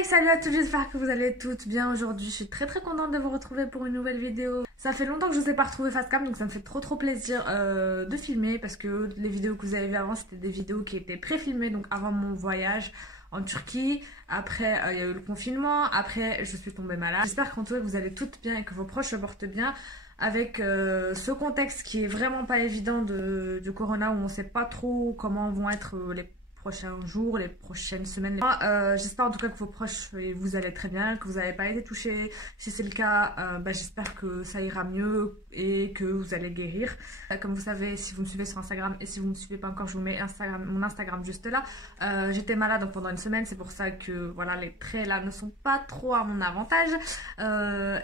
Hey, salut à tous, j'espère que vous allez toutes bien aujourd'hui. Je suis très contente de vous retrouver pour une nouvelle vidéo. Ça fait longtemps que je ne vous ai pas retrouvé face cam, donc ça me fait trop plaisir de filmer parce que les vidéos que vous avez vues avant, c'était des vidéos qui étaient pré-filmées, donc avant mon voyage en Turquie. Après, il y a eu le confinement. Après, je suis tombée malade. J'espère qu'en tout cas, vous allez toutes bien et que vos proches se portent bien avec ce contexte qui est vraiment pas évident du corona où on sait pas trop comment vont être les prochains jours, les prochaines semaines. J'espère en tout cas que vos proches vous allez très bien, que vous n'avez pas été touchés. Si c'est le cas, j'espère que ça ira mieux et que vous allez guérir. Comme vous savez, si vous me suivez sur Instagram et si vous ne me suivez pas encore, je vous mets mon Instagram juste là. J'étais malade donc pendant une semaine, c'est pour ça que voilà, les traits là ne sont pas trop à mon avantage.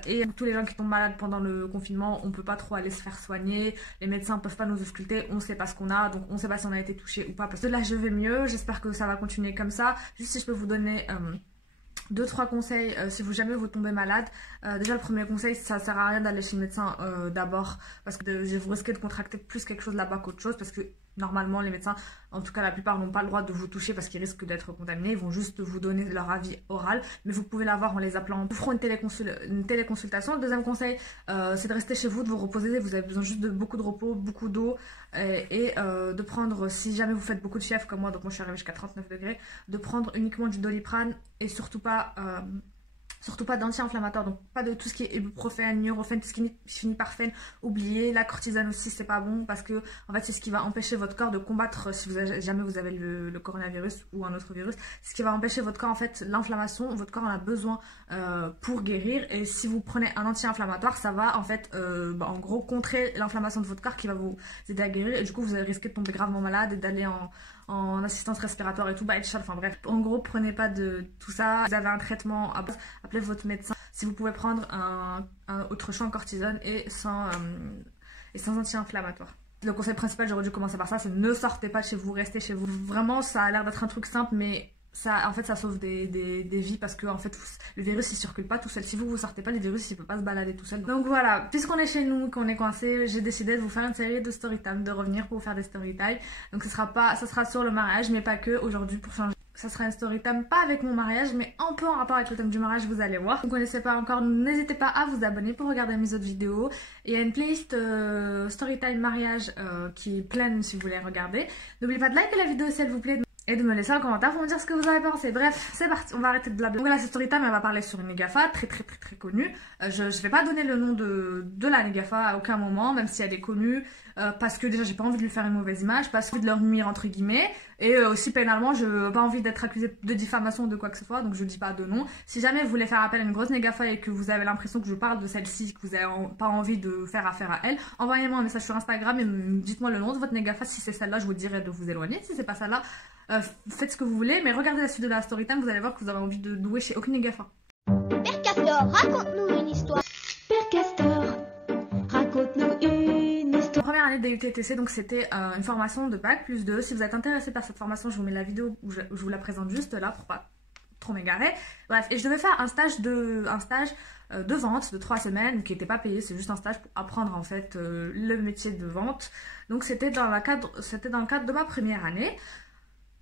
Et tous les gens qui tombent malades pendant le confinement, on peut pas trop aller se faire soigner. Les médecins peuvent pas nous ausculter, on sait pas ce qu'on a, donc on sait pas si on a été touché ou pas. Parce que là, je vais mieux. J'espère que ça va continuer comme ça. Juste si je peux vous donner 2-3 conseils si jamais vous tombez malade. Déjà le premier conseil, ça sert à rien d'aller chez le médecin d'abord parce que vous risquez de contracter plus quelque chose là-bas qu'autre chose, parce que normalement les médecins, en tout cas la plupart, n'ont pas le droit de vous toucher parce qu'ils risquent d'être contaminés. Ils vont juste vous donner leur avis oral, mais vous pouvez l'avoir en les appelant. Nous ferons une téléconsultation. Le deuxième conseil, c'est de rester chez vous, de vous reposer. Vous avez besoin juste de beaucoup de repos, beaucoup d'eau et de prendre, si jamais vous faites beaucoup de fièvre comme moi, donc moi je suis arrivée jusqu'à 39 degrés, de prendre uniquement du Doliprane et surtout pas d'anti-inflammatoire, donc pas de tout ce qui est ibuprofène, Nurofen, tout ce qui finit par fen. Oubliez la cortisone aussi, c'est pas bon parce que en fait c'est ce qui va empêcher votre corps de combattre, si jamais vous avez le coronavirus ou un autre virus, ce qui va empêcher votre corps, en fait l'inflammation, votre corps en a besoin pour guérir. Et si vous prenez un anti-inflammatoire, ça va en fait en gros contrer l'inflammation de votre corps qui va vous aider à guérir, et du coup vous allez risquer de tomber gravement malade et d'aller en assistance respiratoire et tout, enfin bref, en gros prenez pas de tout ça. Vous avez un traitement, appelez votre médecin si vous pouvez prendre un autre champ cortisone et sans anti-inflammatoire. Le conseil principal, j'aurais dû commencer par ça, c'est ne sortez pas de chez vous, restez chez vous. Vraiment, ça a l'air d'être un truc simple, mais ça, en fait, ça sauve des vies parce que en fait, le virus il circule pas tout seul. Si vous sortez pas, le virus il peut pas se balader tout seul. Donc voilà, puisqu'on est chez nous, qu'on est coincé, j'ai décidé de vous faire une série de story time, de revenir pour vous faire des story time. Donc ça sera sur le mariage, mais pas que. Aujourd'hui, pour changer, ça sera une story time pas avec mon mariage, mais un peu en rapport avec le thème du mariage, vous allez voir. Si vous ne connaissez pas encore, n'hésitez pas à vous abonner pour regarder mes autres vidéos. Il y a une playlist story time mariage qui est pleine si vous voulez regarder. N'oubliez pas de liker la vidéo si elle vous plaît et de me laisser un commentaire pour me dire ce que vous avez pensé. Bref, c'est parti, on va arrêter de blabla. Donc là, cette story time, elle va parler sur une négafa très connue. Je vais pas donner le nom de la négafa à aucun moment, même si elle est connue, parce que déjà j'ai pas envie de lui faire une mauvaise image, pas envie de leur nuire entre guillemets, et aussi pénalement, je n'ai pas envie d'être accusée de diffamation ou de quoi que ce soit, donc je dis pas de nom. Si jamais vous voulez faire appel à une grosse négafa et que vous avez l'impression que je parle de celle-ci, que vous avez pas envie de faire affaire à elle, envoyez-moi un message sur Instagram et dites-moi le nom de votre négafa. Si c'est celle-là, je vous dirai de vous éloigner. Si c'est pas celle-là, faites ce que vous voulez, mais regardez la suite de la story time, vous allez voir que vous avez envie de louer chez aucune négafa. Père Castor, raconte-nous une histoire. Père Castor, raconte-nous une histoire. Première année de DUTTC, donc c'était une formation de Bac plus 2. Si vous êtes intéressé par cette formation, je vous mets la vidéo où je vous la présente juste là pour pas trop m'égarer. Bref, et je devais faire un stage de vente de 3 semaines qui n'était pas payé, c'est juste un stage pour apprendre en fait le métier de vente. Donc c'était dans le cadre de ma première année.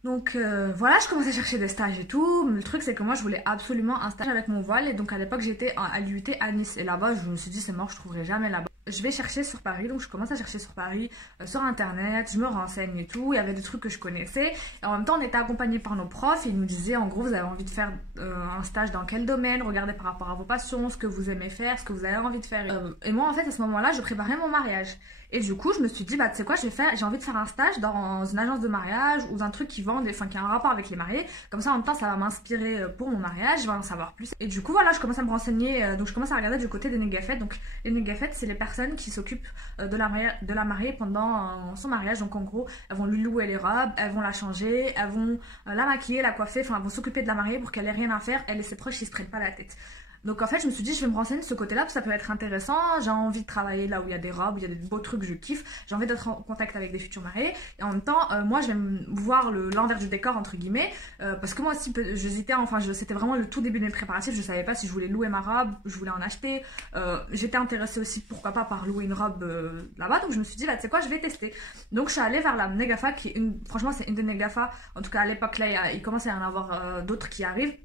Donc voilà, je commençais à chercher des stages et tout. Le truc c'est que moi je voulais absolument un stage avec mon voile, et donc à l'époque j'étais à l'UT à Nice, et là-bas je me suis dit c'est mort, je trouverai jamais là-bas. Je vais chercher sur Paris, donc je commence à chercher sur Paris, sur internet, je me renseigne et tout. Il y avait des trucs que je connaissais, et en même temps on était accompagnés par nos profs, et ils nous disaient en gros vous avez envie de faire un stage dans quel domaine, regardez par rapport à vos passions, ce que vous aimez faire, ce que vous avez envie de faire. Et moi en fait à ce moment-là je préparais mon mariage, et du coup je me suis dit bah tu sais quoi, j'ai envie de faire un stage dans une agence de mariage ou un truc qui vend qui a un rapport avec les mariés, comme ça en même temps ça va m'inspirer pour mon mariage, je vais en savoir plus. Et du coup voilà, je commence à me renseigner, donc je commence à regarder du côté des négafettes. Donc les négafettes c'est les personnes qui s'occupent de la mariée pendant son mariage. Donc en gros elles vont lui louer les robes, elles vont la changer, elles vont la maquiller, la coiffer, enfin elles vont s'occuper de la mariée pour qu'elle ait rien à faire, elle et ses proches ils se prennent pas la tête. Donc en fait je me suis dit je vais me renseigner de ce côté là parce que ça peut être intéressant. J'ai envie de travailler là où il y a des robes, où il y a des beaux trucs, je kiffe. J'ai envie d'être en contact avec des futurs mariés, et en même temps moi je vais voir l'envers du décor entre guillemets, parce que moi aussi j'hésitais, enfin c'était vraiment le tout début de mes préparatifs. Je savais pas si je voulais louer ma robe, je voulais en acheter, j'étais intéressée aussi pourquoi pas par louer une robe là-bas. Donc je me suis dit bah tu sais quoi, je vais tester. Donc je suis allée vers la négafa qui est franchement c'est une des négafa, en tout cas à l'époque là il commence à y en avoir d'autres qui arrivent.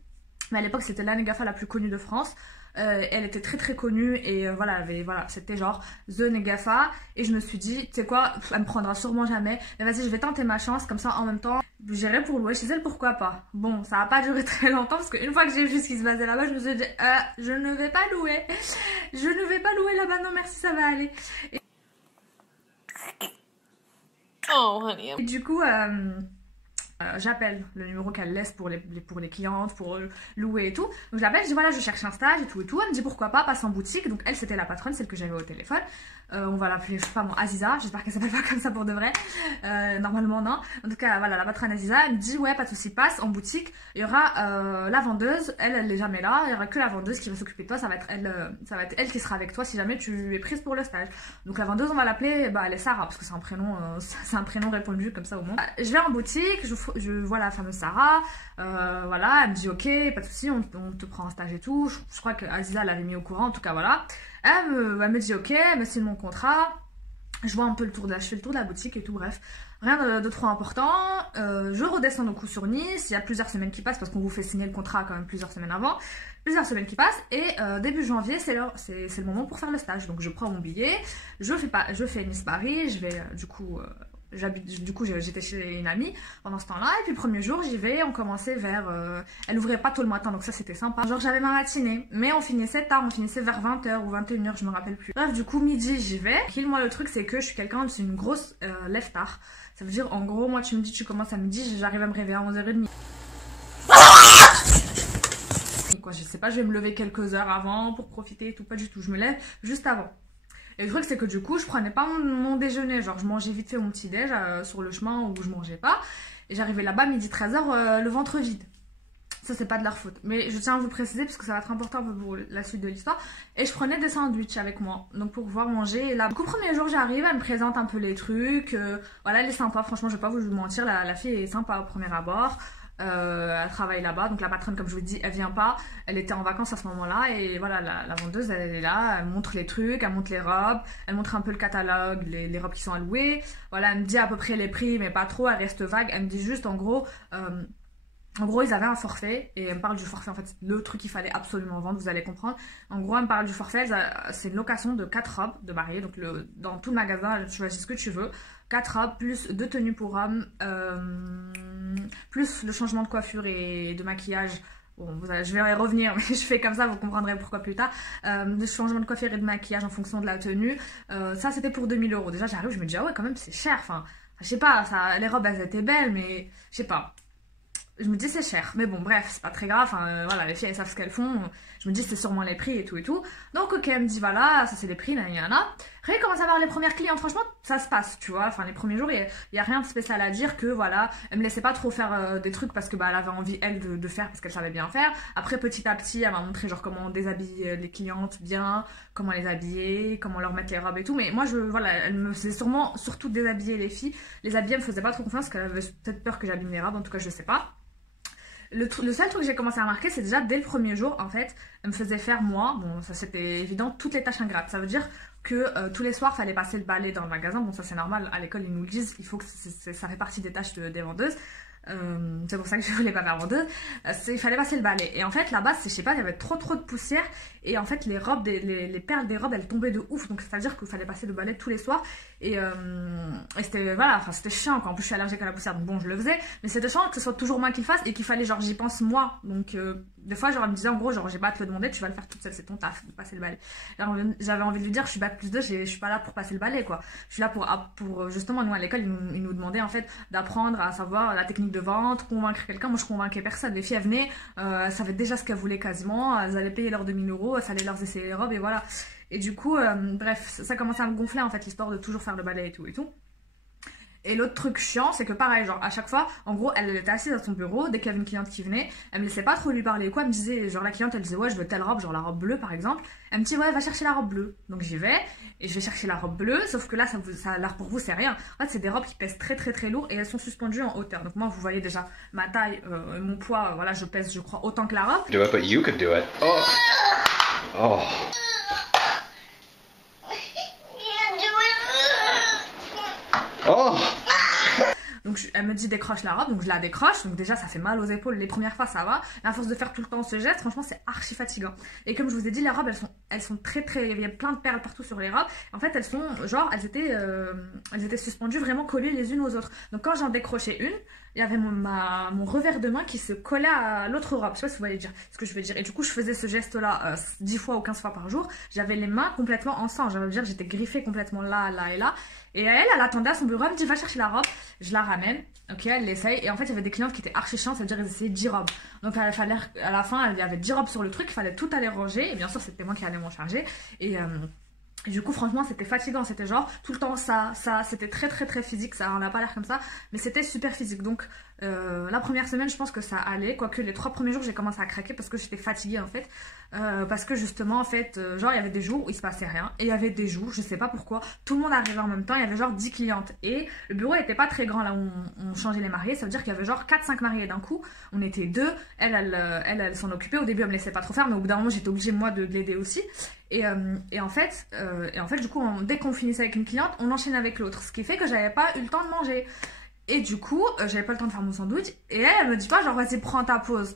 Mais à l'époque, c'était la Negafa la plus connue de France. Elle était très très connue et voilà, c'était genre The Negafa. Et je me suis dit, tu sais quoi, elle me prendra sûrement jamais. Mais vas-y, je vais tenter ma chance, comme ça en même temps, j'irai pour louer chez elle, pourquoi pas. Bon, ça n'a pas duré très longtemps parce qu'une fois que j'ai vu ce qui se passait là-bas, je me suis dit, je ne vais pas louer. Je ne vais pas louer là-bas, non merci, ça va aller. Oh, honey. Et du coup, j'appelle le numéro qu'elle laisse pour les clientes, pour louer et tout. Donc j'appelle, je dis voilà, je cherche un stage et tout et tout. Elle me dit pourquoi pas, passe en boutique. Donc elle, c'était la patronne, celle que j'avais au téléphone. On va l'appeler, je sais pas moi, Aziza. J'espère qu'elle s'appelle pas comme ça pour de vrai. Normalement non. En tout cas, voilà, la patronne Aziza, elle me dit ouais, pas de souci, passe en boutique. Il y aura la vendeuse, elle est jamais là. Il y aura que la vendeuse qui va s'occuper de toi. Ça va être elle qui sera avec toi si jamais tu es prise pour le stage. Donc la vendeuse, on va l'appeler, bah elle est Sarah parce que c'est un prénom répondu comme ça au monde. Je vais en boutique, je vois la fameuse Sarah. Voilà, elle me dit ok, pas de souci, on te prend en stage et tout. Je crois que Aziza l'avait mis au courant, en tout cas voilà. Elle me dit ok, elle me signe mon contrat. Je vois un peu je fais le tour de la boutique et tout, bref. Rien de trop important. Je redescends donc sur Nice. Il y a plusieurs semaines qui passent parce qu'on vous fait signer le contrat quand même plusieurs semaines avant. Plusieurs semaines qui passent et début janvier, c'est le moment pour faire le stage. Donc je prends mon billet, je fais Nice-Paris, je vais j'étais chez une amie pendant ce temps-là et puis le premier jour j'y vais, on commençait vers elle ouvrait pas tôt le matin donc ça c'était sympa, genre j'avais ma matinée mais on finissait tard, on finissait vers 20h ou 21h, je me rappelle plus. Bref, du coup midi j'y vais. Moi le truc c'est que je suis une grosse lève tard, ça veut dire en gros moi tu me dis tu commences à midi, j'arrive à me réveiller à 11h30 quoi, je sais pas, je vais me lever quelques heures avant pour profiter et tout, pas du tout, je me lève juste avant. Et le truc c'est que du coup je prenais pas mon déjeuner, genre je mangeais vite fait mon petit déj sur le chemin où je mangeais pas. Et j'arrivais là-bas midi 13h le ventre vide. Ça c'est pas de leur faute. Mais je tiens à vous préciser parce que ça va être important pour la suite de l'histoire. Et je prenais des sandwichs avec moi, donc pour pouvoir manger. Et là, du coup premier jour j'arrive, elle me présente un peu les trucs. Voilà, elle est sympa, franchement je vais pas vous mentir, la fille est sympa au premier abord. Elle travaille là-bas, donc la patronne comme je vous dis elle vient pas, elle était en vacances à ce moment-là et voilà la vendeuse elle est là, elle montre les trucs, elle montre les robes, elle montre un peu le catalogue, les robes qui sont allouées, voilà elle me dit à peu près les prix mais pas trop, elle reste vague, elle me dit juste en gros ils avaient un forfait et elle me parle du forfait en fait, le truc qu'il fallait absolument vendre, vous allez comprendre. En gros elle me parle du forfait, c'est une location de 4 robes de mariée, donc dans tout le magasin tu choisis ce que tu veux, 4 robes plus 2 tenues pour hommes, plus le changement de coiffure et de maquillage. Bon, je vais y revenir, mais je fais comme ça, vous comprendrez pourquoi plus tard. Le changement de coiffure et de maquillage en fonction de la tenue. Ça, c'était pour 2000 €. Déjà, j'arrive, je me dis, ah ouais, quand même, c'est cher. Enfin, je sais pas, les robes, elles étaient belles, mais je sais pas. Je me dis, c'est cher. Mais bon, bref, c'est pas très grave. Enfin, voilà, les filles, elles savent ce qu'elles font. Je me dis, c'est sûrement les prix et tout et tout. Donc, ok, elle me dit, voilà, ça c'est les prix, il y en a. Après, elle commence à voir les premières clientes. Franchement, ça se passe, tu vois. Enfin, les premiers jours, il y a rien de spécial à dire que, voilà, elle me laissait pas trop faire des trucs parce que, bah, elle avait envie, elle, de faire parce qu'elle savait bien faire. Après, petit à petit, elle m'a montré, genre, comment déshabiller les clientes bien, comment les habiller, comment leur mettre les robes et tout. Mais moi, voilà, elle me faisait surtout déshabiller les filles. Les habiller, elle me faisait pas trop confiance parce qu'elle avait peut-être peur que j'abîme les robes. En tout cas, je sais pas. Le seul truc que j'ai commencé à remarquer, c'est déjà dès le premier jour, en fait, elle me faisait faire moi, bon ça c'était évident, toutes les tâches ingrates. Ça veut dire que tous les soirs, il fallait passer le balai dans le magasin. Bon ça c'est normal, à l'école ils nous le disent, il faut que ça fait partie des tâches des vendeuses. C'est pour ça que je voulais pas faire vendeuse. Il fallait passer le balai. Et en fait là-bas, je sais pas, il y avait trop de poussière. Et en fait les robes, les perles des robes, elles tombaient de ouf. Donc c'est à dire qu'il fallait passer le balai tous les soirs. Et c'était voilà, enfin c'était chiant quoi. En plus je suis allergique à la poussière, donc bon je le faisais. Mais c'était chiant que ce soit toujours moi qui le fasse et qu'il fallait genre j'y pense moi. Donc des fois genre elle me disait en gros genre j'ai pas à te le demander, tu vas le faire toute seule, c'est ton taf de passer le balai. J'avais envie de lui dire je suis bac plus 2, je suis pas là pour passer le balai quoi. Je suis là pour justement nous à l'école ils nous demandaient en fait d'apprendre à savoir la technique de vente, convaincre quelqu'un. Moi je convainquais personne, les filles elles venaient, elles savaient déjà ce qu'elles voulaient quasiment, elles allaient payer leurs 2000 €, elles allaient leur essayer les robes et voilà. Et du coup bref ça commençait à me gonfler en fait l'histoire de toujours faire le balai et tout et tout. Et l'autre truc chiant, c'est que pareil, genre à chaque fois, en gros, elle était assise à son bureau, dès qu'il y avait une cliente qui venait, elle me laissait pas trop lui parler ou quoi, elle me disait, genre la cliente, elle disait ouais je veux telle robe, genre la robe bleue par exemple, elle me dit ouais va chercher la robe bleue. Donc j'y vais, et je vais chercher la robe bleue, sauf que là, ça a l'air pour vous c'est rien. En fait c'est des robes qui pèsent très lourd et elles sont suspendues en hauteur. Donc moi vous voyez déjà ma taille, mon poids, voilà je pèse je crois autant que la robe. Do it, but you could do it. Oh. Oh. Oh. Donc elle me dit décroche la robe, donc je la décroche, donc déjà ça fait mal aux épaules, les premières fois ça va, mais à force de faire tout le temps ce geste, franchement c'est archi fatigant. Et comme je vous ai dit, les robes elles sont très, il y a plein de perles partout sur les robes, en fait elles sont genre, elles étaient suspendues vraiment collées les unes aux autres. Donc quand j'en décrochais une, il y avait mon revers de main qui se collait à l'autre robe. Je sais pas si vous voyez dire ce que je veux dire. Et du coup, je faisais ce geste-là 10 fois ou 15 fois par jour. J'avais les mains complètement en sang. J'allais dire, j'étais griffée complètement là, là et là. Et elle attendait à son bureau. Elle me dit, va chercher la robe. Je la ramène. Ok, elle l'essaye. Et en fait, il y avait des clientes qui étaient archi chiantes. C'est-à-dire, elles essayaient 10 robes. Donc, à la fin, il y avait 10 robes sur le truc. Il fallait tout aller ranger. Et bien sûr, c'était moi qui allais m'en charger. Et du coup, franchement, c'était fatigant. C'était genre tout le temps ça. C'était très, très, très physique. Ça n'a pas l'air comme ça. Mais c'était super physique. Donc, la première semaine, je pense que ça allait. Quoique les 3 premiers jours, j'ai commencé à craquer parce que j'étais fatiguée en fait. Parce que justement, en fait, genre, il y avait des jours où il se passait rien. Et il y avait des jours, je sais pas pourquoi, tout le monde arrivait en même temps. Il y avait genre 10 clientes. Et le bureau était pas très grand là où on changeait les mariés. Ça veut dire qu'il y avait genre 4-5 mariés d'un coup. On était 2. Elle s'en occupait. Au début, elle me laissait pas trop faire. Mais au bout d'un moment, j'étais obligée, moi, de l'aider aussi. Et en fait, du coup, dès qu'on finissait avec une cliente, on enchaînait avec l'autre. Ce qui fait que j'avais pas eu le temps de manger. Et du coup, j'avais pas le temps de faire mon sandwich. Et elle me dit pas, genre, vas-y, prends ta pause.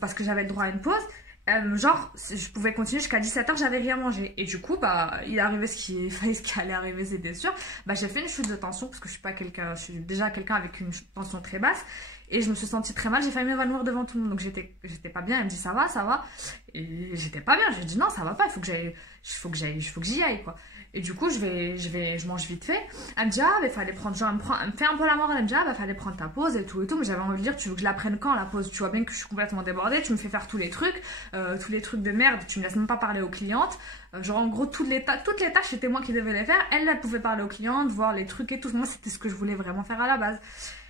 Parce que j'avais le droit à une pause. Genre, je pouvais continuer jusqu'à 17h, j'avais rien mangé. Et du coup, bah, il est arrivé ce qui allait arriver, c'était sûr. Bah, j'ai fait une chute de tension parce que je suis déjà quelqu'un avec une tension très basse. Et je me suis sentie très mal, j'ai failli m'évanouir devant tout le monde. Donc j'étais pas bien, elle me dit ça va, ça va. Et j'étais pas bien, je lui ai dit non, ça va pas, il faut que j'y aille, quoi. Et du coup, je mange vite fait. Elle me dit, ah, mais fallait prendre, genre, elle me fait un peu la morale, elle me dit, ah, bah, fallait prendre ta pause et tout. Mais j'avais envie de dire, tu veux que je la prenne quand, la pause? Tu vois bien que je suis complètement débordée, tu me fais faire tous les trucs de merde, tu me laisses même pas parler aux clientes. Genre, en gros, toutes les tâches, c'était moi qui devais les faire. Elle pouvait parler aux clientes, voir les trucs et tout. Moi, c'était ce que je voulais vraiment faire à la base.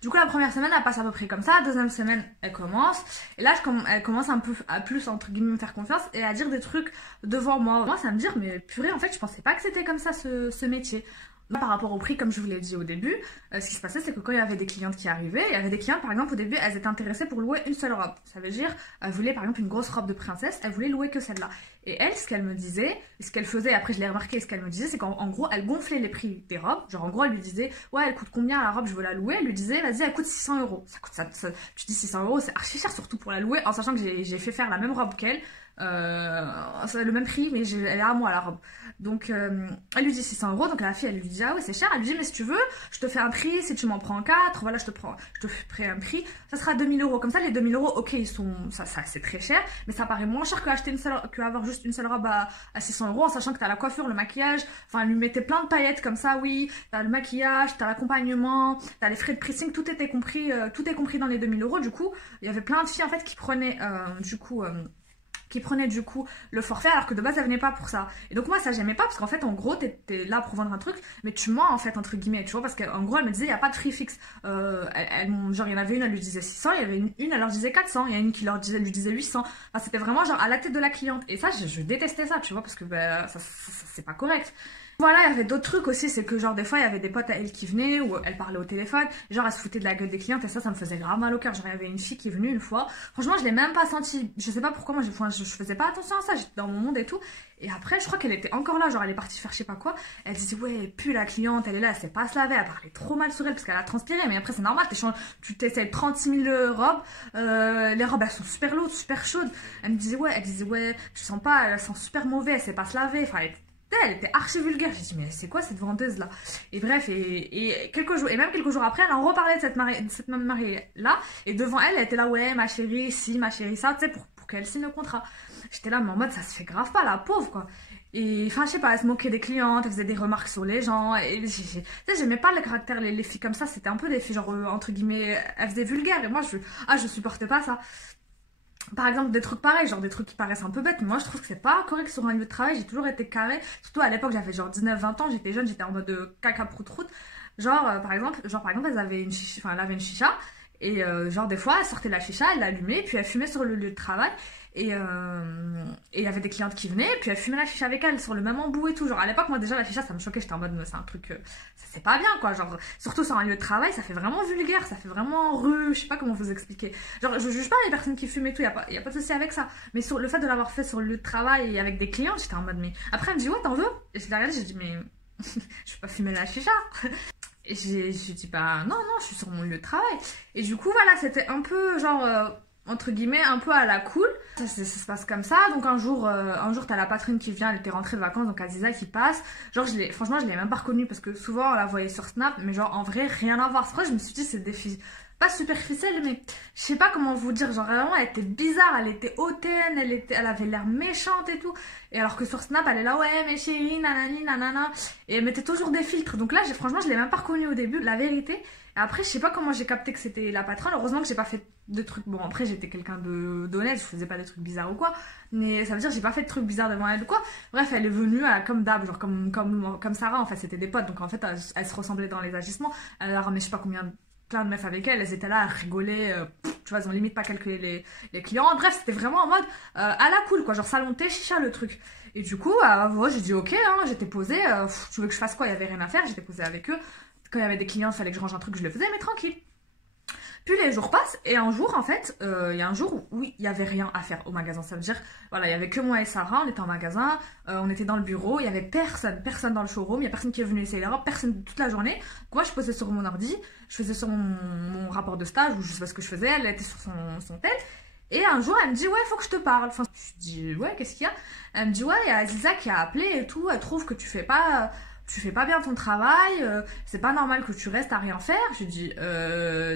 Du coup, la première semaine, elle passe à peu près comme ça. La deuxième semaine, elle commence. Et là, elle commence un peu à plus, entre guillemets, me faire confiance et à dire des trucs devant moi. Moi, ça me dire, mais purée, en fait, je pensais pas que c'était comme ça, ce métier. Par rapport au prix, comme je vous l'ai dit au début, ce qui se passait, c'est que quand il y avait des clientes qui arrivaient, il y avait des clientes, par exemple, au début, elles étaient intéressées pour louer une seule robe. Ça veut dire, elles voulaient, par exemple, une grosse robe de princesse, elles voulaient louer que celle-là. Et elle, ce qu'elle me disait, ce qu'elle faisait, après je l'ai remarqué, ce qu'elle me disait, c'est qu'en gros, elle gonflait les prix des robes. Genre, en gros, elle lui disait, ouais, elle coûte combien la robe, je veux la louer. Elle lui disait, vas-y, elle coûte 600 €. Tu dis 600 €, c'est archi cher, surtout pour la louer, en sachant que j'ai fait faire la même robe qu'elle. Le même prix, mais elle est à moi la robe. Donc elle lui dit 600 €. Donc la fille, elle lui dit, ah ouais, c'est cher. Elle lui dit, mais si tu veux, je te fais un prix, si tu m'en prends 4, voilà, je te ferai un prix, ça sera 2000 €. Comme ça, les 2000 €, ok, ça c'est très cher, mais ça paraît moins cher qu'avoir juste une seule robe à 600 €, en sachant que t'as la coiffure, le maquillage, enfin, elle lui mettait plein de paillettes comme ça, oui, t'as le maquillage, t'as l'accompagnement, t'as les frais de pressing, tout est compris dans les 2000 €. Du coup, il y avait plein de filles en fait qui prenaient du coup le forfait, alors que de base elle venait pas pour ça. Et donc moi ça j'aimais pas, parce qu'en fait en gros t'es là pour vendre un truc, mais tu mens en fait, entre guillemets, tu vois, parce qu'en gros elle me disait il y a pas de prix fixe. Genre il y en avait une, elle lui disait 600, il y avait une elle leur disait 400, il y a une qui lui disait 800. Enfin c'était vraiment genre à la tête de la cliente. Et ça je détestais ça, tu vois, parce que ça c'est pas correct. Voilà, il y avait d'autres trucs aussi, c'est que genre des fois il y avait des potes à elle qui venaient, ou elle parlait au téléphone, genre elle se foutait de la gueule des clientes, et ça me faisait grave mal au cœur. Genre il y avait une fille qui est venue une fois, franchement je l'ai même pas senti, je sais pas pourquoi, moi je faisais pas attention à ça, j'étais dans mon monde et tout, et après je crois qu'elle était encore là, genre elle est partie faire je sais pas quoi, elle disait ouais, puis la cliente elle est là, elle sait pas se laver, elle parlait trop mal sur elle parce qu'elle a transpiré, mais après c'est normal, tu t'essayes 36 000 robes, les robes elles sont super lourdes, super chaudes, elle disait ouais, je sens pas, elle sent super mauvais, elle sait pas se laver, enfin elle était archi vulgaire. J'ai dit mais c'est quoi cette vendeuse là? Et bref, et même quelques jours après, elle en reparlait de cette même mariée là, et devant elle était là, ouais ma chérie ci, ma chérie ça, tu sais, pour qu'elle signe le contrat. J'étais là mais en mode ça se fait grave pas, la pauvre quoi. Et enfin je sais pas, elle se moquait des clientes, elle faisait des remarques sur les gens, et j'aimais pas le caractère, les filles comme ça, c'était un peu des filles genre entre guillemets, elles faisaient vulgaire, et moi je supportais pas ça. Par exemple des trucs pareils, genre des trucs qui paraissent un peu bêtes, mais moi je trouve que c'est pas correct sur un lieu de travail. J'ai toujours été carré, surtout à l'époque j'avais genre 19-20 ans, j'étais jeune, j'étais en mode caca prout-prout. Genre par exemple elle avait une chicha, et genre des fois elle sortait de la chicha, elle l'allumait, puis elle fumait sur le lieu de travail, et il y avait des clientes qui venaient, puis elle fumait la chicha avec elle sur le même embout et tout. Genre à l'époque moi déjà la chicha ça me choquait, j'étais en mode c'est un truc, c'est pas bien quoi, genre surtout sur un lieu de travail ça fait vraiment vulgaire, ça fait vraiment rue, je sais pas comment vous expliquer. Genre je juge pas les personnes qui fument et tout, y a pas de souci avec ça, mais sur le fait de l'avoir fait sur le lieu de travail et avec des clients, j'étais en mode mais après elle me dit ouais t'en veux, et je l'ai regardé, j'ai dit mais je vais pas fumer la chicha. Et j'ai dit, bah non, je suis sur mon lieu de travail. Et du coup, voilà, c'était un peu genre, entre guillemets, un peu à la cool. Ça se passe comme ça. Donc un jour t'as la patronne qui vient, elle était rentrée de vacances, donc Aziza qui passe. Genre, franchement, je l'ai même pas reconnue parce que souvent on la voyait sur Snap, mais genre en vrai, rien à voir. C'est vrai, je me suis dit, c'est des filles. Pas superficielle, mais je sais pas comment vous dire, genre vraiment elle était bizarre, elle était hautaine, elle avait l'air méchante et tout, et alors que sur Snap elle est là, ouais mais chérie, nanani, nanana, et elle mettait toujours des filtres, donc là franchement je l'ai même pas reconnue au début, la vérité, et après je sais pas comment j'ai capté que c'était la patronne, heureusement que j'ai pas fait de trucs, bon après j'étais quelqu'un d'honnête, je faisais pas des trucs bizarres ou quoi, mais ça veut dire j'ai pas fait de trucs bizarres devant elle ou quoi, bref elle est venue comme d'hab, genre comme Sarah, en fait c'était des potes, donc en fait elles se ressemblaient dans les agissements, elle a ramené je sais pas combien plein de meufs avec elles étaient là à rigoler, tu vois, elles ont limite pas calculé les clients. Bref, c'était vraiment en mode à la cool, quoi, genre salon thé, chicha, le truc. Et du coup, ouais, j'ai dit ok, hein, j'étais posée, tu veux que je fasse quoi, il y avait rien à faire, j'étais posée avec eux. Quand il y avait des clients, il fallait que je range un truc, je le faisais, mais tranquille. Puis les jours passent, et un jour, en fait, il y a un jour où, oui, il n'y avait rien à faire au magasin. Ça veut dire, voilà, il n'y avait que moi et Sarah, on était en magasin, on était dans le bureau, il n'y avait personne dans le showroom, il n'y a personne qui est venu essayer les robes, personne toute la journée. Donc moi, je posais sur mon ordi, je faisais sur mon rapport de stage, ou je sais pas ce que je faisais, elle était sur son tête. Et un jour, elle me dit, ouais, faut que je te parle. Enfin, je dis, ouais, qu'est-ce qu'il y a? Elle me dit, ouais, il y a Aziza qui a appelé et tout, elle trouve que tu fais pas bien ton travail, c'est pas normal que tu restes à rien faire. Je lui dis,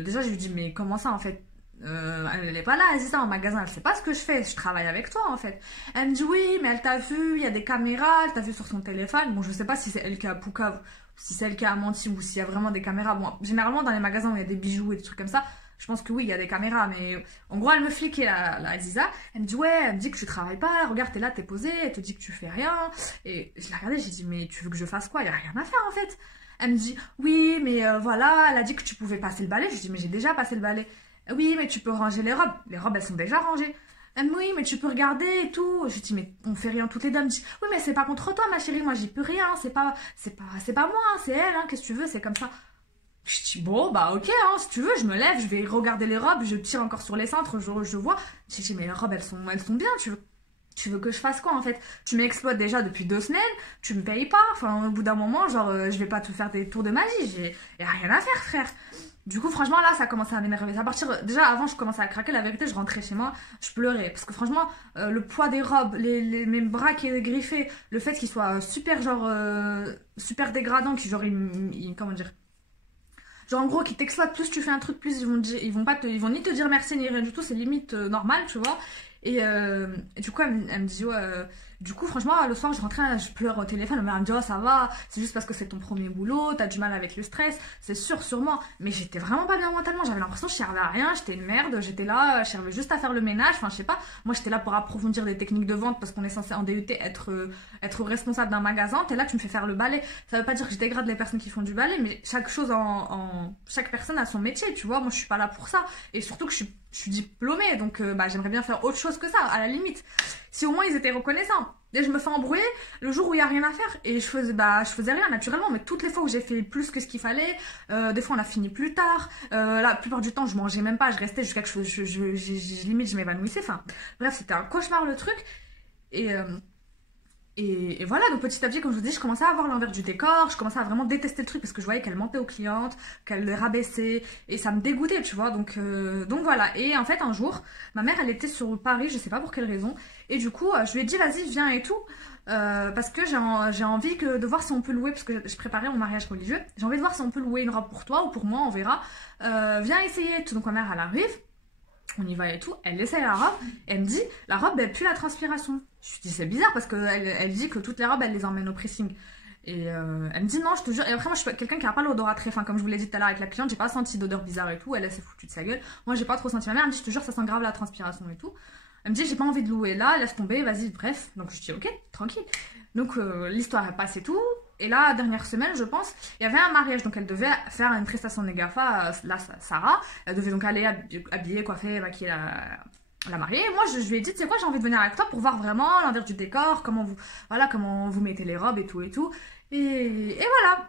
déjà je lui dis, mais comment ça en fait, elle est pas là, Aziza en magasin, elle sait pas ce que je fais, je travaille avec toi en fait. Elle me dit oui, mais elle t'a vu, il y a des caméras, elle t'a vu sur son téléphone. Bon, je sais pas si c'est elle qui a poucave, si c'est elle qui a menti ou s'il y a vraiment des caméras. Bon, généralement dans les magasins où il y a des bijoux et des trucs comme ça, je pense que oui, il y a des caméras, mais en gros, elle me fliquait, la Aziza. Elle me dit, ouais, elle me dit que tu travailles pas, regarde, t'es là, t'es posée, elle te dit que tu fais rien. Et je l'ai regardée, j'ai dit, mais tu veux que je fasse quoi? Il y a rien à faire, en fait. Elle me dit, oui, mais voilà, elle a dit que tu pouvais passer le balai. Je dis, mais j'ai déjà passé le balai. Oui, mais tu peux ranger les robes. Les robes, elles sont déjà rangées. Elle me dit, oui, mais tu peux regarder et tout. Je dis, mais on fait rien toutes les deux. Elle me dit, oui, mais c'est pas contre toi, ma chérie, moi, j'y peux rien. C'est pas moi, c'est elle, hein, qu'est-ce que tu veux, c'est comme ça. Je dis, bon, bah ok, hein, si tu veux, je me lève, je vais regarder les robes, je tire encore sur les cintres, je vois. Je dis, mais les robes, elles sont bien, tu veux que je fasse quoi en fait? Tu m'exploites déjà depuis 2 semaines, tu me payes pas, enfin au bout d'un moment, genre, je vais pas te faire des tours de magie, y a rien à faire, frère. Du coup, franchement, là, ça a commencé à m'énerver. Déjà, avant, je commençais à craquer. La vérité, je rentrais chez moi, je pleurais. Parce que franchement, le poids des robes, mes bras qui est griffé, le fait qu'ils soient super, genre, super dégradants, genre, comment dire? Genre en gros qui t'exploitent, plus tu fais un truc, plus ils vont ni te dire merci ni rien du tout, c'est limite normal, tu vois. Et du coup elle me dit ouais, du coup franchement le soir je rentrais, je pleure au téléphone, elle me dit oh ça va, c'est juste parce que c'est ton premier boulot, t'as du mal avec le stress, c'est sûr sûrement, mais j'étais vraiment pas bien mentalement, j'avais l'impression que je servais à rien, j'étais une merde, j'étais là, je servais juste à faire le ménage, enfin je sais pas, moi j'étais là pour approfondir des techniques de vente parce qu'on est censé en DUT être responsable d'un magasin, t'es là tu me fais faire le balai, ça veut pas dire que je dégrade les personnes qui font du balai, mais chaque personne a son métier, tu vois, moi je suis pas là pour ça, et surtout que je suis diplômée, donc j'aimerais bien faire autre chose que ça, à la limite. Si au moins ils étaient reconnaissants. Et je me fais embrouiller le jour où il n'y a rien à faire. Et je faisais rien naturellement, mais toutes les fois où j'ai fait plus que ce qu'il fallait, des fois on a fini plus tard. La plupart du temps je mangeais même pas, je restais jusqu'à que limite je m'évanouissais. Enfin, bref, c'était un cauchemar le truc. Et voilà, donc petit à petit, comme je vous dis, je commençais à avoir l'envers du décor, je commençais à vraiment détester le truc parce que je voyais qu'elle mentait aux clientes, qu'elle les rabaissait, et ça me dégoûtait, tu vois, donc voilà. Et en fait, un jour, ma mère, elle était sur Paris, je sais pas pour quelle raison, et du coup, je lui ai dit, vas-y, viens et tout, parce que j'ai envie de voir si on peut louer, parce que je préparais mon mariage religieux, j'ai envie de voir si on peut louer une robe pour toi ou pour moi, on verra, viens essayer et tout. Donc ma mère, elle arrive, on y va et tout, elle essaie la robe, elle me dit, la robe elle pue la transpiration. Je lui dis c'est bizarre parce qu'elle dit que toutes les robes elle les emmène au pressing. Et elle me dit non, je te jure. Et après moi je suis quelqu'un qui n'a pas l'odorat très fin, comme je vous l'ai dit tout à l'heure avec la cliente, j'ai pas senti d'odeur bizarre et tout, elle s'est foutue de sa gueule. Moi j'ai pas trop senti, ma mère elle me dit je te jure ça sent grave la transpiration et tout. Elle me dit j'ai pas envie de louer là, laisse tomber, vas-y, bref. Donc je dis ok, tranquille. Donc l'histoire elle passe et tout. Et là, dernière semaine, je pense, il y avait un mariage, donc elle devait faire une prestation de Négafa, là, Sarah, elle devait donc aller habiller, coiffer, maquiller la mariée. Et moi, je lui ai dit, tu sais quoi, j'ai envie de venir avec toi pour voir vraiment l'envers du décor, comment vous mettez les robes et tout et tout. Et voilà.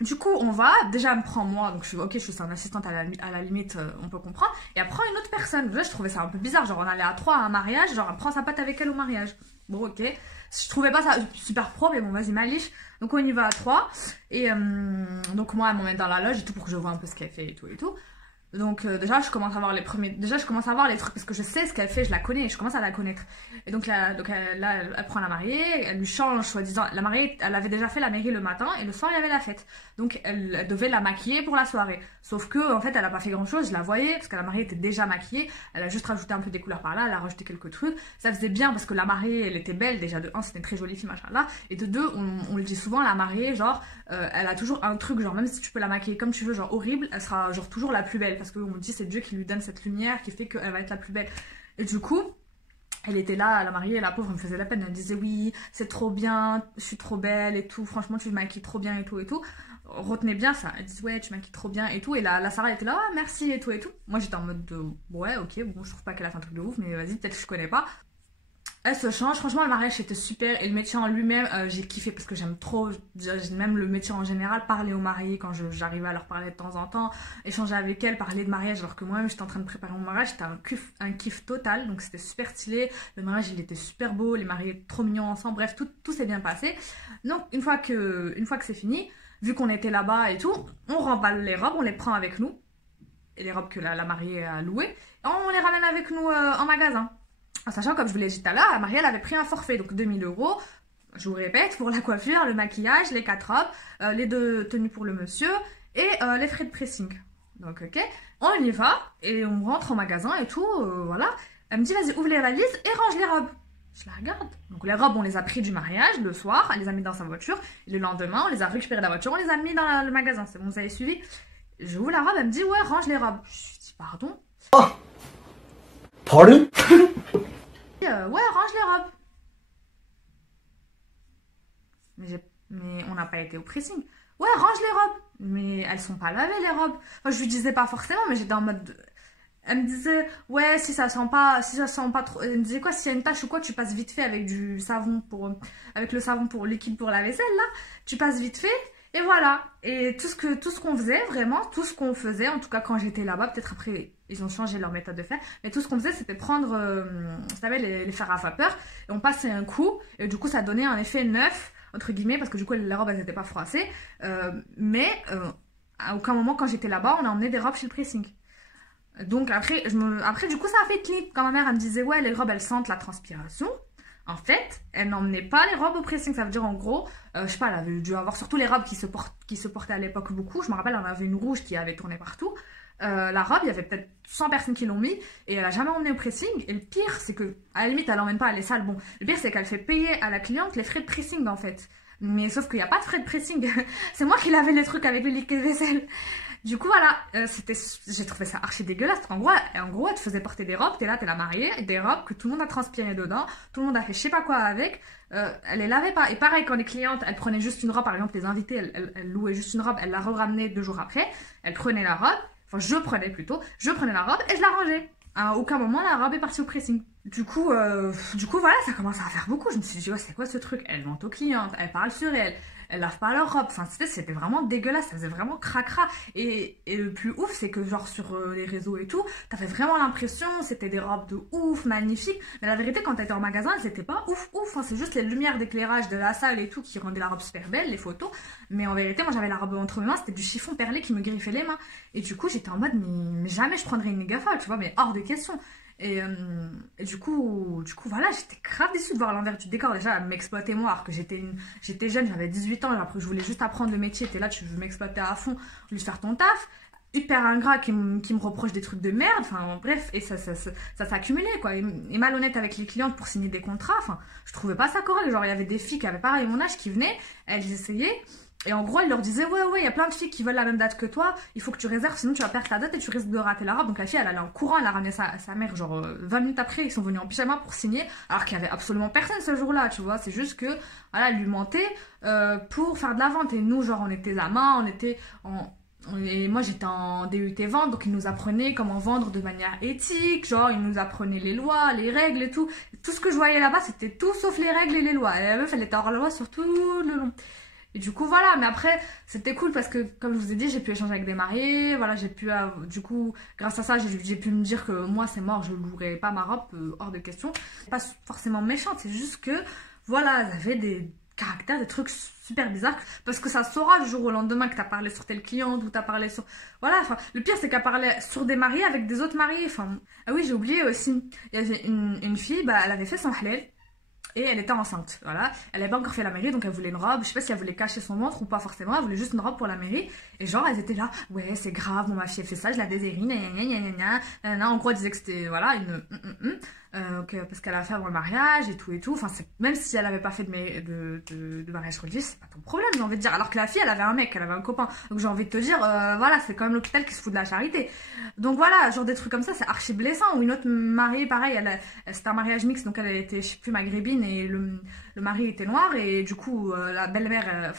Du coup, on va, déjà elle me prend moi, donc je suis ok, je suis son assistante à la limite, on peut comprendre, et elle prend une autre personne. Là, je trouvais ça un peu bizarre, genre on allait à 3 à un mariage, genre elle prend sa pote avec elle au mariage. Bon, ok, je trouvais pas ça super pro, mais bon, vas-y, maliche. Donc on y va à 3, et donc moi elle m'emmène dans la loge et tout pour que je vois un peu ce qu'elle fait et tout et tout. Donc déjà je commence à voir les trucs parce que je sais ce qu'elle fait, je la connais, je commence à la connaître. Et donc là, elle prend la mariée, elle lui change soi-disant. La mariée, elle avait déjà fait la mairie le matin et le soir il y avait la fête. Donc elle devait la maquiller pour la soirée. Sauf que en fait elle a pas fait grand chose, je la voyais parce que la mariée était déjà maquillée. Elle a juste rajouté un peu des couleurs par là, elle a rajouté quelques trucs. Ça faisait bien parce que la mariée elle était belle déjà, de 1 c'était une très jolie fille machin là. Et de 2 on le dit souvent, la mariée genre elle a toujours un truc genre même si tu peux la maquiller comme tu veux genre horrible, elle sera genre toujours la plus belle parce qu'on me dit c'est Dieu qui lui donne cette lumière qui fait qu'elle va être la plus belle. Et du coup elle était là, la mariée, la pauvre, elle me faisait la peine, elle me disait oui c'est trop bien, je suis trop belle et tout, franchement tu me maquilles trop bien et tout et tout. Retenez bien ça, elle disait ouais tu maquilles trop bien et tout, et la Sarah était là, ah, merci et tout et tout. Moi j'étais en mode de ouais ok, bon je trouve pas qu'elle a fait un truc de ouf mais vas-y peut-être que je connais pas. Elle se change, franchement le mariage était super et le métier en lui-même j'ai kiffé parce que j'aime trop, même le métier en général, parler aux mariés quand j'arrivais à leur parler de temps en temps, échanger avec elles, parler de mariage alors que moi-même j'étais en train de préparer mon mariage, c'était un kiff total, donc c'était super stylé, le mariage il était super beau, les mariés trop mignons ensemble, bref tout s'est bien passé. Donc une fois que c'est fini, vu qu'on était là-bas et tout, on remballe les robes, on les prend avec nous, et les robes que la mariée a louées, on les ramène avec nous en magasin. En sachant, comme je vous l'ai dit tout à l'heure, la mariée elle avait pris un forfait, donc 2000 €, je vous répète, pour la coiffure, le maquillage, les 4 robes, les 2 tenues pour le monsieur et les frais de pressing. Donc ok, on y va et on rentre au magasin et tout, voilà. Elle me dit vas-y ouvre les valises et range les robes. Je la regarde. Donc les robes on les a pris du mariage le soir, elle les a mis dans sa voiture. Et le lendemain on les a récupérées de la voiture, on les a mis dans le magasin. C'est bon, vous avez suivi? Je ouvre la robe, elle me dit ouais range les robes. Je dis pardon. Oh. Pardon? Ouais, range les robes. Mais on n'a pas été au pressing. Ouais, range les robes. Mais elles sont pas lavées les robes. Enfin, je lui disais pas forcément, mais j'étais en mode. Elle me disait ouais si ça sent pas trop. Elle me disait quoi, s'il y a une tache ou quoi, tu passes vite fait avec du savon avec le savon pour liquide pour la vaisselle là. Tu passes vite fait. Et voilà, et tout ce qu'on faisait, vraiment, tout ce qu'on faisait, en tout cas quand j'étais là-bas, peut-être après ils ont changé leur méthode de faire, mais tout ce qu'on faisait c'était prendre, vous savez, les fers à vapeur, et on passait un coup, et du coup ça donnait un effet neuf, entre guillemets, parce que du coup les robes elles n'étaient pas froissées, mais à aucun moment quand j'étais là-bas on a emmené des robes chez le pressing. Donc après du coup ça a fait clip, quand ma mère elle me disait ouais les robes elles sentent la transpiration. En fait, elle n'emmenait pas les robes au pressing, ça veut dire en gros, je sais pas, elle avait dû avoir surtout les robes qui se portaient à l'époque beaucoup, je me rappelle, elle en avait une rouge qui avait tourné partout, la robe, il y avait peut-être 100 personnes qui l'ont mis, et elle a jamais emmené au pressing, et le pire c'est que, à la limite elle l'emmène pas, elle est sale, bon, le pire c'est qu'elle fait payer à la cliente les frais de pressing en fait, mais sauf qu'il n'y a pas de frais de pressing, c'est moi qui lavais les trucs avec le liquide vaisselle. Du coup voilà, j'ai trouvé ça archi dégueulasse. En gros, elle te faisait porter des robes, t'es là, t'es la mariée, des robes que tout le monde a transpiré dedans, tout le monde a fait je sais pas quoi avec, elle les lavait pas. Et pareil, quand les clientes, elles prenaient juste une robe, par exemple les invités, elles louaient juste une robe, elles la ramenaient 2 jours après, elles prenaient la robe, enfin je prenais la robe et je la rangeais. À aucun moment la robe est partie au pressing. Du coup voilà, ça commence à faire beaucoup. Je me suis dit, ouais, c'est quoi ce truc? Elles mentent aux clientes, elles parlent sur elles lavent pas leur robe. Enfin, c'était vraiment dégueulasse, ça faisait vraiment cracra. Et le plus ouf, c'est que genre sur les réseaux et tout, t'avais vraiment l'impression c'était des robes de ouf, magnifiques. Mais la vérité, quand t'étais en magasin, elles étaient pas ouf. Hein. C'est juste les lumières d'éclairage de la salle et tout qui rendaient la robe super belle, les photos. Mais en vérité, moi j'avais la robe entre mes mains, c'était du chiffon perlé qui me griffait les mains. Et du coup, j'étais en mode, mais jamais je prendrais une méga folle, tu vois, mais hors de question. Et du coup voilà, j'étais grave déçue de voir l'envers du décor. Déjà elle m'exploitait moi alors que j'étais jeune, j'avais 18 ans, après je voulais juste apprendre le métier, t'es là, tu veux m'exploiter à fond, lui faire ton taf. Hyper ingrat qui me reproche des trucs de merde, enfin bref, et ça s'accumulait quoi, et malhonnête avec les clientes pour signer des contrats, enfin je trouvais pas ça correct. Genre il y avait des filles qui avaient pareil mon âge qui venaient, elles essayaient. Et en gros, elle leur disait ouais, il y a plein de filles qui veulent la même date que toi, il faut que tu réserves, sinon tu vas perdre ta date et tu risques de rater la robe. Donc la fille, elle allait en courant, elle a ramené sa mère, genre 20 minutes après, ils sont venus en pyjama pour signer, alors qu'il y avait absolument personne ce jour-là, tu vois. C'est juste que, voilà, elle lui mentait pour faire de la vente. Et nous, genre, on était amants, et moi j'étais en DUT vente, donc ils nous apprenaient comment vendre de manière éthique, genre ils nous apprenaient les lois, les règles et tout. Tout ce que je voyais là-bas, c'était tout sauf les règles et les lois. Et la meuf, elle était hors la loi sur tout le long. Et du coup, voilà, mais après, c'était cool parce que, comme je vous ai dit, j'ai pu échanger avec des mariés, voilà, j'ai pu, du coup, grâce à ça, j'ai pu me dire que moi, c'est mort, je louerai pas ma robe, hors de question. Pas forcément méchante, c'est juste que, voilà, elle avait des caractères, des trucs super bizarres, parce que ça saura du jour au lendemain que t'as parlé sur telle cliente ou t'as parlé sur... Voilà, enfin, le pire, c'est qu'elle parlait sur des mariés avec des autres mariés, enfin... Ah oui, j'ai oublié aussi, il y avait une fille, bah, elle avait fait son halal. Et elle était enceinte, voilà. Elle avait pas encore fait la mairie, donc elle voulait une robe. Je sais pas si elle voulait cacher son ventre ou pas forcément. Elle voulait juste une robe pour la mairie. Et genre, elles étaient là, ouais, c'est grave, bon, ma fille, elle fait ça, je la déshérine, en gros, elle disait que c'était, voilà, parce qu'elle a fait avant le mariage et tout. Enfin, même si elle avait pas fait de mariage religieux, c'est pas ton problème, j'ai envie de dire. Alors que la fille, elle avait un mec, elle avait un copain. Donc j'ai envie de te dire, voilà, c'est quand même l'hôpital qui se fout de la charité. Donc voilà, genre des trucs comme ça, c'est archi blessant. Ou une autre mariée, pareil, c'était un mariage mixte, donc elle était, je sais plus, maghrébine et le mari était noir. Et du coup, la belle-mère,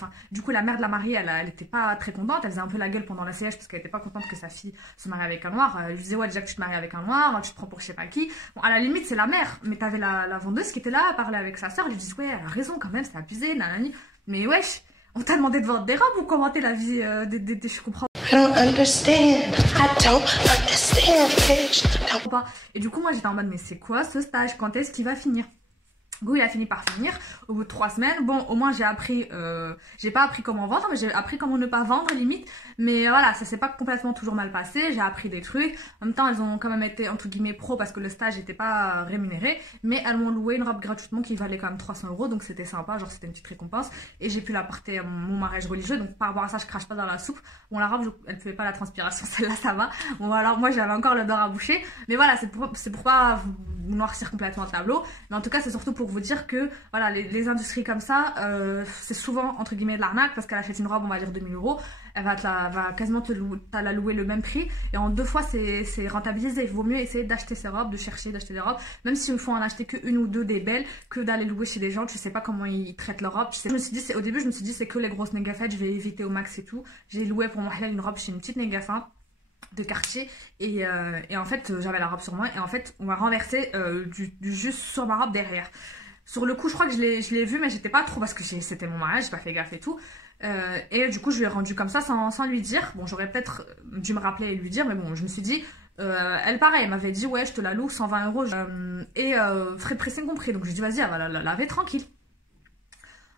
la mère de la mariée, elle était pas très contente. Elle faisait un peu la gueule pendant la CH parce qu'elle était pas contente que sa fille se marie avec un noir. Elle lui disait, ouais, déjà que tu te maries avec un noir, tu te prends pour je sais pas qui. Bon, à la limite, c'est la mère, mais t'avais la vendeuse qui était là à parler avec sa soeur. Elle lui disait, ouais, elle a raison quand même, c'est abusé, nanani. Mais wesh, on t'a demandé de vendre des robes ou commenter la vie je comprends. I don't understand. Et du coup, moi j'étais en mode, mais c'est quoi ce stage? Quand est-ce qu'il va finir? Du coup, il a fini par finir au bout de 3 semaines. Bon, au moins j'ai appris, j'ai pas appris comment vendre, mais j'ai appris comment ne pas vendre limite. Mais voilà, ça s'est pas complètement toujours mal passé. J'ai appris des trucs. En même temps, elles ont quand même été entre guillemets pro parce que le stage n'était pas rémunéré. Mais elles m'ont loué une robe gratuitement qui valait quand même 300 €. Donc c'était sympa, genre c'était une petite récompense. Et j'ai pu la porter à mon mariage religieux. Donc par rapport à ça, je crache pas dans la soupe. Bon, la robe, elle pouvait pas la transpiration, celle-là ça va. Bon, alors moi j'avais encore l'odeur à boucher. Mais voilà, c'est pour pas vous noircir complètement le tableau. Mais en tout cas, c'est surtout pour vous dire que voilà, les industries comme ça, c'est souvent entre guillemets de l'arnaque parce qu'elle achète une robe, on va dire 2000 €, elle va quasiment la louer le même prix et en 2 fois c'est rentabilisé. Il vaut mieux essayer d'acheter ces robes, d'acheter des robes, même s'il faut en acheter que 1 ou 2 des belles, que d'aller louer chez des gens, tu sais pas comment ils traitent leurs robes. Au début je me suis dit c'est que les grosses négafettes, je vais éviter au max et tout. J'ai loué pour mon halal une robe chez une petite négafa de quartier et en fait j'avais la robe sur moi et en fait on m'a renversé du jus sur ma robe derrière. Sur le coup, je crois que je l'ai vu, mais j'étais pas trop parce que c'était mon mariage, j'ai pas fait gaffe et tout. Et du coup, je lui ai rendu comme ça sans lui dire. Bon, j'aurais peut-être dû me rappeler et lui dire, mais bon, je me suis dit, elle pareil, elle m'avait dit, ouais, je te la loue 120 € et frais de pressing compris. Donc, je lui ai dit, vas-y, elle va la laver tranquille.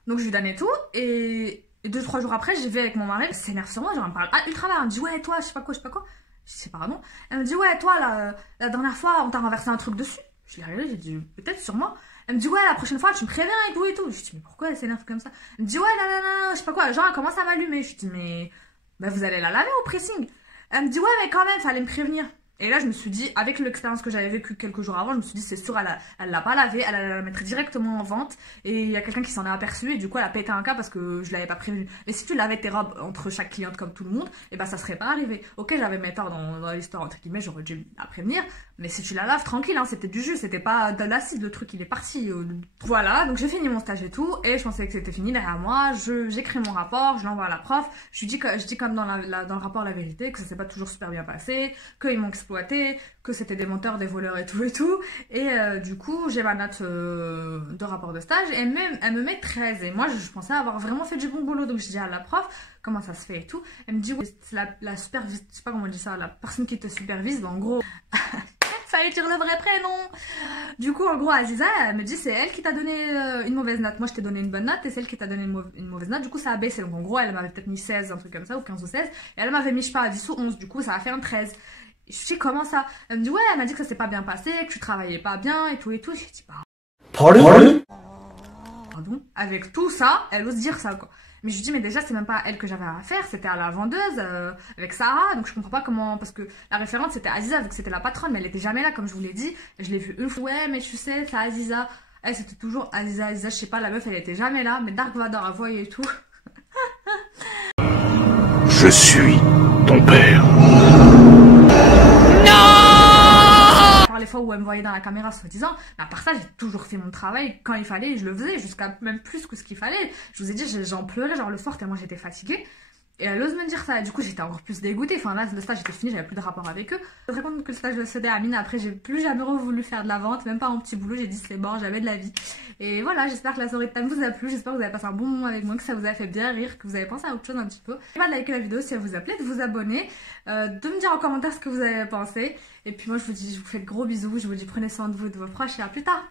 Donc, je lui donnais tout et 2-3 jours après, j'y vais avec mon mari, elle s'énerve sur moi, genre, elle me parle ultra mal, elle me dit, ouais, toi, je sais pas quoi. Je sais pas, pardon. Elle me dit, ouais, toi, la dernière fois, on t'a renversé un truc dessus. Je l'ai regardé, j'ai dit, peut-être sûrement. Elle me dit, ouais, la prochaine fois, tu me préviens et tout et tout. Je dis, mais pourquoi elle s'énerve comme ça? Elle me dit, ouais, non, je sais pas quoi. Genre, elle commence à m'allumer. Je dis, mais bah, vous allez la laver au pressing? Elle me dit, ouais, mais quand même, fallait me prévenir. Et là, je me suis dit, avec l'expérience que j'avais vécue quelques jours avant, je me suis dit, c'est sûr, elle l'a pas lavée, elle allait la mettre directement en vente. Et il y a quelqu'un qui s'en est aperçu, et du coup, elle a pété un câble parce que je l'avais pas prévenu. Mais si tu lavais tes robes entre chaque cliente comme tout le monde, et bah, ça serait pas arrivé. Ok, j'avais mes torts dans l'histoire, entre guillemets, j'aurais dû la prévenir. Mais si tu la laves tranquille, hein, c'était du jus, c'était pas de l'acide, le truc, il est parti. Voilà, donc j'ai fini mon stage et tout, et je pensais que c'était fini derrière moi. J'écris mon rapport, je l'envoie à la prof. Je dis comme dans le rapport la vérité, que ça s'est pas toujours super bien passé, qu'ils m'ont exploité, que c'était des menteurs, des voleurs et tout. Et du coup, j'ai ma note de rapport de stage et elle me met 13. Et moi, je pensais avoir vraiment fait du bon boulot. Donc, je dis à la prof, comment ça se fait et tout. Elle me dit, oui, c'est la supervise, je sais pas comment on dit ça, la personne qui te supervise, en gros. Fallait dire le vrai prénom. Du coup, en gros, Aziza, elle me dit, c'est elle qui t'a donné une mauvaise note. Moi, je t'ai donné une bonne note et c'est elle qui t'a donné une mauvaise note. Du coup, ça a baissé. Donc, en gros, elle m'avait peut-être mis 16, un truc comme ça, ou 15 ou 16. Et elle m'avait mis, je sais pas, 10 ou 11. Du coup, ça a fait un 13. Je dis, comment ça? Elle me dit, ouais, elle m'a dit que ça s'est pas bien passé, que tu travaillais pas bien et tout. J'ai dit, bah. Pardon? Avec tout ça, elle ose dire ça, quoi. Mais je lui dis, mais déjà, c'est même pas elle que j'avais à faire, c'était à la vendeuse, avec Sarah. Donc je comprends pas comment. Parce que la référente, c'était Aziza, vu que c'était la patronne, mais elle était jamais là, comme je vous l'ai dit. Je l'ai vue une fois, ouais, mais tu sais, c'est Aziza. Elle, c'était toujours Aziza, je sais pas, la meuf, elle était jamais là. Mais Dark Vador, elle voyait et tout. Je suis ton père. Les fois où elle me voyait dans la caméra soi-disant, mais à part ça, j'ai toujours fait mon travail quand il fallait, et je le faisais jusqu'à même plus que ce qu'il fallait. Je vous ai dit, j'en pleurais genre le soir tellement j'étais fatiguée. Et elle ose me dire ça, et du coup j'étais encore plus dégoûtée, enfin là le stage était fini, j'avais plus de rapport avec eux. Je me rends compte que le stage de CD Amine, après j'ai plus jamais voulu faire de la vente, même pas en petit boulot, j'ai dit c'est bon, j'avais de la vie. Et voilà, j'espère que la soirée de thème vous a plu, j'espère que vous avez passé un bon moment avec moi, que ça vous a fait bien rire, que vous avez pensé à autre chose un petit peu. N'oubliez pas de liker la vidéo si elle vous a plu, de vous abonner, de me dire en commentaire ce que vous avez pensé. Et puis moi je vous fais de gros bisous, je vous dis prenez soin de vous et de vos proches et à plus tard.